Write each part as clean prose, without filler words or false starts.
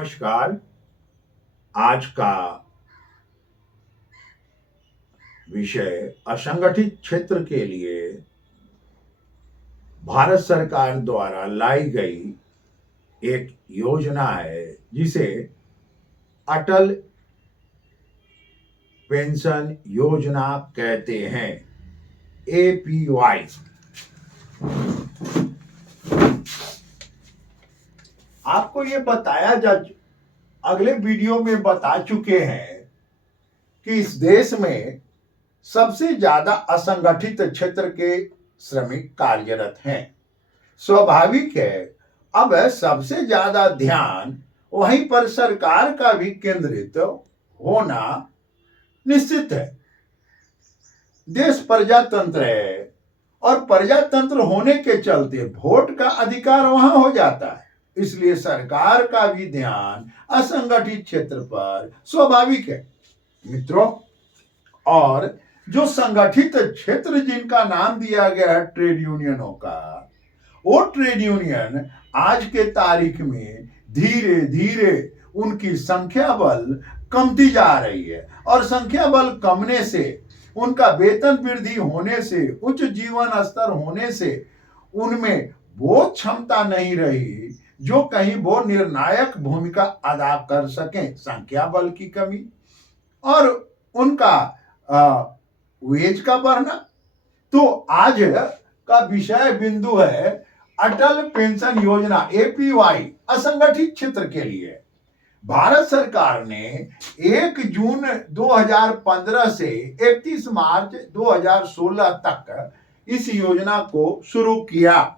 नमस्कार। आज का विषय असंगठित क्षेत्र के लिए भारत सरकार द्वारा लाई गई एक योजना है जिसे अटल पेंशन योजना कहते हैं, एपीवाई। आपको ये बताया अगले वीडियो में बता चुके हैं कि इस देश में सबसे ज्यादा असंगठित क्षेत्र के श्रमिक कार्यरत हैं। स्वाभाविक है, अब सबसे ज्यादा ध्यान वहीं पर सरकार का भी केंद्रित होना निश्चित है। देश प्रजातंत्र है और प्रजातंत्र होने के चलते वोट का अधिकार वहां हो जाता है, इसलिए सरकार का भी ध्यान असंगठित क्षेत्र पर स्वाभाविक है मित्रों। और जो संगठित क्षेत्र जिनका नाम दिया गया है ट्रेड यूनियनों का, वो ट्रेड यूनियन आज के तारीख में धीरे धीरे उनकी संख्या बल कमती जा रही है और संख्या बल कमने से, उनका वेतन वृद्धि होने से, उच्च जीवन स्तर होने से उनमें वो क्षमता नहीं रही जो कहीं वो निर्णायक भूमिका अदा कर सकें। संख्या बल की कमी और उनका वेज का बढ़ना। तो आज का विषय बिंदु है अटल पेंशन योजना, एपीवाई, असंगठित क्षेत्र के लिए। भारत सरकार ने 1 जून 2015 से 31 मार्च 2016 तक इस योजना को शुरू किया।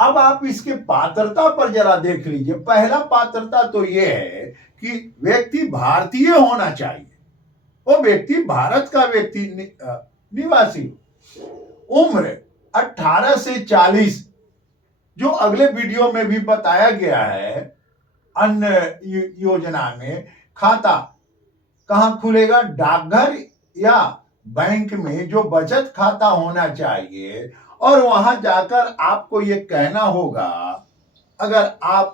अब आप इसके पात्रता पर जरा देख लीजिए। पहला पात्रता तो यह है कि व्यक्ति भारतीय होना चाहिए, वो व्यक्ति भारत का व्यक्ति निवासी। उम्र 18 से 40, जो अगले वीडियो में भी बताया गया है। अन्य योजना में खाता कहां खुलेगा? डाकघर या बैंक में जो बचत खाता होना चाहिए, और वहां जाकर आपको ये कहना होगा, अगर आप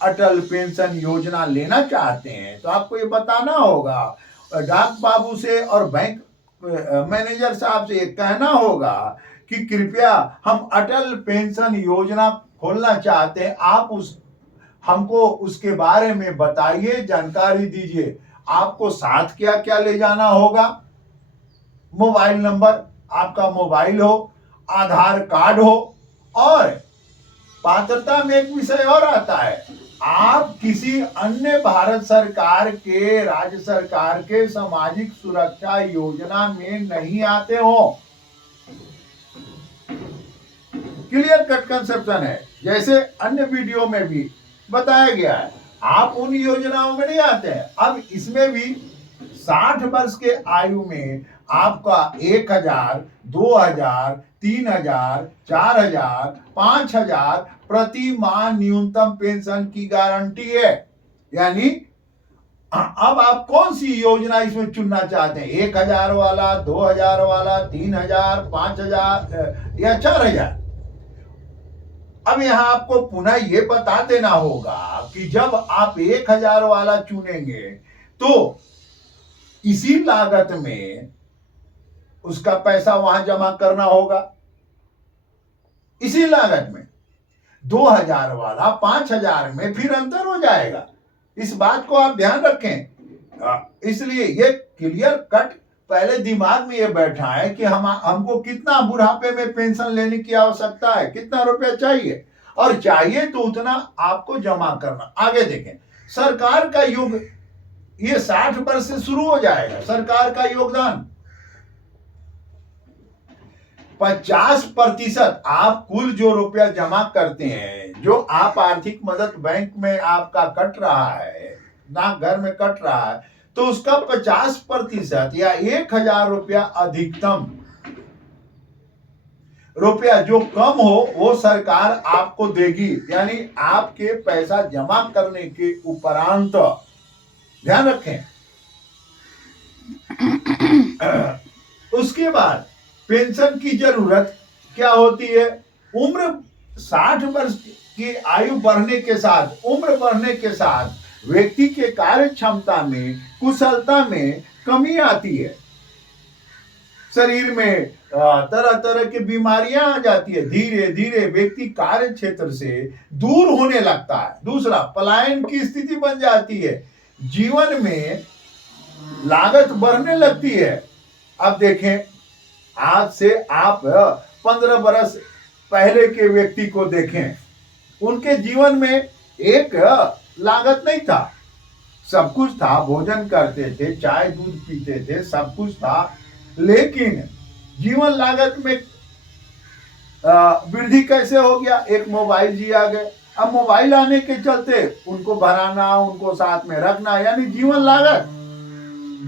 अटल पेंशन योजना लेना चाहते हैं तो आपको ये बताना होगा, डाक बाबू से और बैंक मैनेजर साहब से ये कहना होगा कि कृपया हम अटल पेंशन योजना खोलना चाहते हैं, आप हमको उसके बारे में बताइए, जानकारी दीजिए। आपको साथ क्या क्या ले जाना होगा? मोबाइल नंबर, आपका मोबाइल हो, आधार कार्ड हो, और पात्रता में एक विषय और आता है, आप किसी अन्य भारत सरकार के, राज्य सरकार के सामाजिक सुरक्षा योजना में नहीं आते हो। क्लियर कट कंसेप्शन है, जैसे अन्य वीडियो में भी बताया गया है, आप उन योजनाओं में नहीं आते हैं। अब इसमें भी 60 वर्ष के आयु में आपका 1000, 2000, 3000, 4000, 5000 प्रति माह न्यूनतम पेंशन की गारंटी है। यानी अब आप कौन सी योजना इसमें चुनना चाहते हैं? 1000 वाला, 2000 वाला, 3000, 5000 या 4000? अब यहां आपको पुनः ये बता देना होगा कि जब आप 1000 वाला चुनेंगे तो इसी लागत में उसका पैसा वहां जमा करना होगा, इसी लागत में। 2000 वाला 5000 में फिर अंतर हो जाएगा। इस बात को आप ध्यान रखें। इसलिए ये क्लियर कट पहले दिमाग में ये बैठा है कि हमको कितना बुढ़ापे में पेंशन लेने की आवश्यकता है, कितना रुपया चाहिए, और चाहिए तो उतना आपको जमा करना। आगे देखें, सरकार का योग, ये 60 वर्ष से शुरू हो जाएगा। सरकार का योगदान 50% आप कुल जो रुपया जमा करते हैं, जो आप आर्थिक मदद बैंक में आपका कट रहा है, ना घर में कट रहा है, तो उसका 50% या 1000 रुपया अधिकतम रुपया जो कम हो वो सरकार आपको देगी। यानी आपके पैसा जमा करने के उपरांत, ध्यान रखें। उसके बाद पेंशन की जरूरत क्या होती है? उम्र 60 वर्ष की आयु बढ़ने के साथ, उम्र बढ़ने के साथ व्यक्ति के कार्य क्षमता में, कुशलता में कमी आती है। शरीर में तरह तरह की बीमारियां आ जाती है। धीरे धीरे व्यक्ति कार्य क्षेत्र से दूर होने लगता है। दूसरा, पलायन की स्थिति बन जाती है। जीवन में लागत बढ़ने लगती है। अब देखें, आज से आप 15 वर्ष पहले के व्यक्ति को देखें, उनके जीवन में एक लागत नहीं था। सब कुछ था, भोजन करते थे, चाय दूध पीते थे, सब कुछ था, लेकिन जीवन लागत में वृद्धि कैसे हो गया? एक मोबाइल जी आ गए। अब मोबाइल आने के चलते उनको भराना, उनको साथ में रखना, यानी जीवन लागत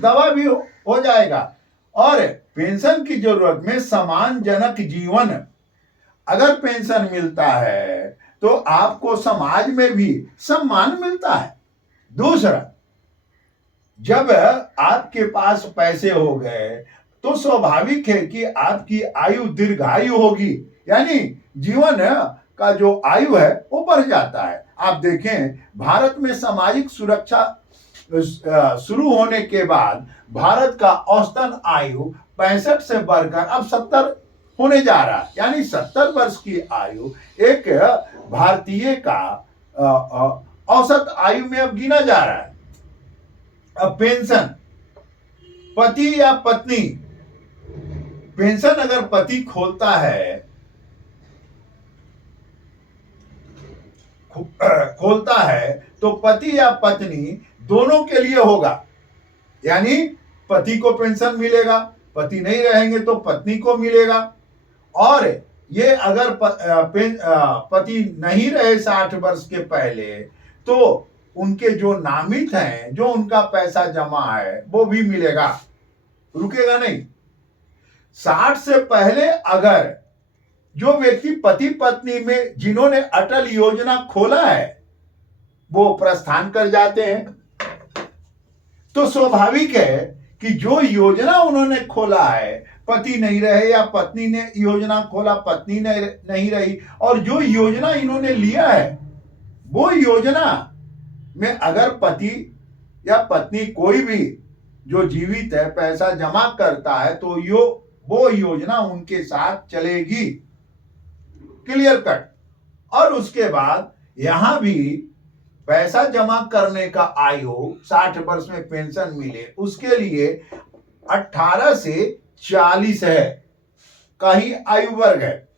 दवा भी हो जाएगा। और पेंशन की जरूरत में सम्मानजनक जीवन, अगर पेंशन मिलता है तो आपको समाज में भी सम्मान मिलता है। दूसरा, जब आपके पास पैसे हो गए तो स्वाभाविक है कि आपकी आयु दीर्घायु होगी, यानी जीवन का जो आयु है वो बढ़ जाता है। आप देखें, भारत में सामाजिक सुरक्षा शुरू होने के बाद भारत का औसतन आयु 65 से बढ़कर अब 70 होने जा रहा है, यानी 70 वर्ष की आयु एक भारतीय का औसत आयु में अब गिना जा रहा है। अब पेंशन, पति या पत्नी, पेंशन अगर पति खोलता है तो पति या पत्नी दोनों के लिए होगा, यानी पति को पेंशन मिलेगा, पति नहीं रहेंगे तो पत्नी को मिलेगा। और ये अगर पति नहीं रहे 60 वर्ष के पहले तो उनके जो नामित हैं, जो उनका पैसा जमा है वो भी मिलेगा, रुकेगा नहीं। 60 से पहले अगर जो व्यक्ति पति पत्नी में जिन्होंने अटल योजना खोला है वो प्रस्थान कर जाते हैं, तो स्वाभाविक है कि जो योजना उन्होंने खोला है, पति नहीं रहे या पत्नी ने योजना खोला, पत्नी ने नहीं रही, और जो योजना इन्होंने लिया है वो योजना में अगर पति या पत्नी कोई भी जो जीवित है पैसा जमा करता है तो वो योजना उनके साथ चलेगी, क्लियर कट। और उसके बाद यहां भी पैसा जमा करने का आयु 60 वर्ष में पेंशन मिले उसके लिए 18 से 40 है, कहीं आयु वर्ग है,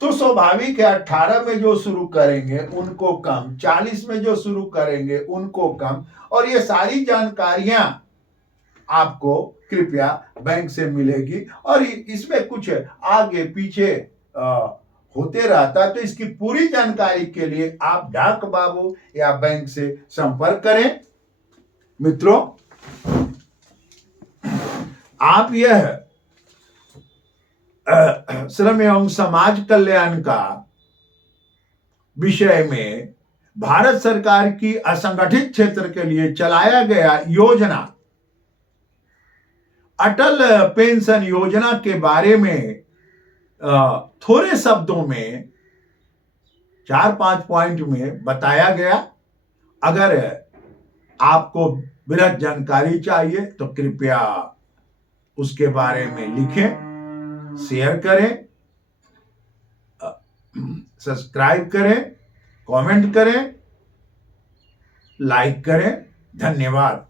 तो स्वाभाविक है 18 में जो शुरू करेंगे उनको कम, 40 में जो शुरू करेंगे उनको कम। और ये सारी जानकारियां आपको कृपया बैंक से मिलेगी, और इसमें कुछ आगे पीछे होते रहता है, तो इसकी पूरी जानकारी के लिए आप डाक बाबू या बैंक से संपर्क करें। मित्रों, आप यह श्रम एवं समाज कल्याण का विषय में भारत सरकार की असंगठित क्षेत्र के लिए चलाया गया योजना अटल पेंशन योजना के बारे में थोड़े शब्दों में 4-5 पॉइंट में बताया गया। अगर आपको बृहद जानकारी चाहिए तो कृपया उसके बारे में लिखें, शेयर करें, सब्सक्राइब करें, कमेंट करें, लाइक करें। धन्यवाद।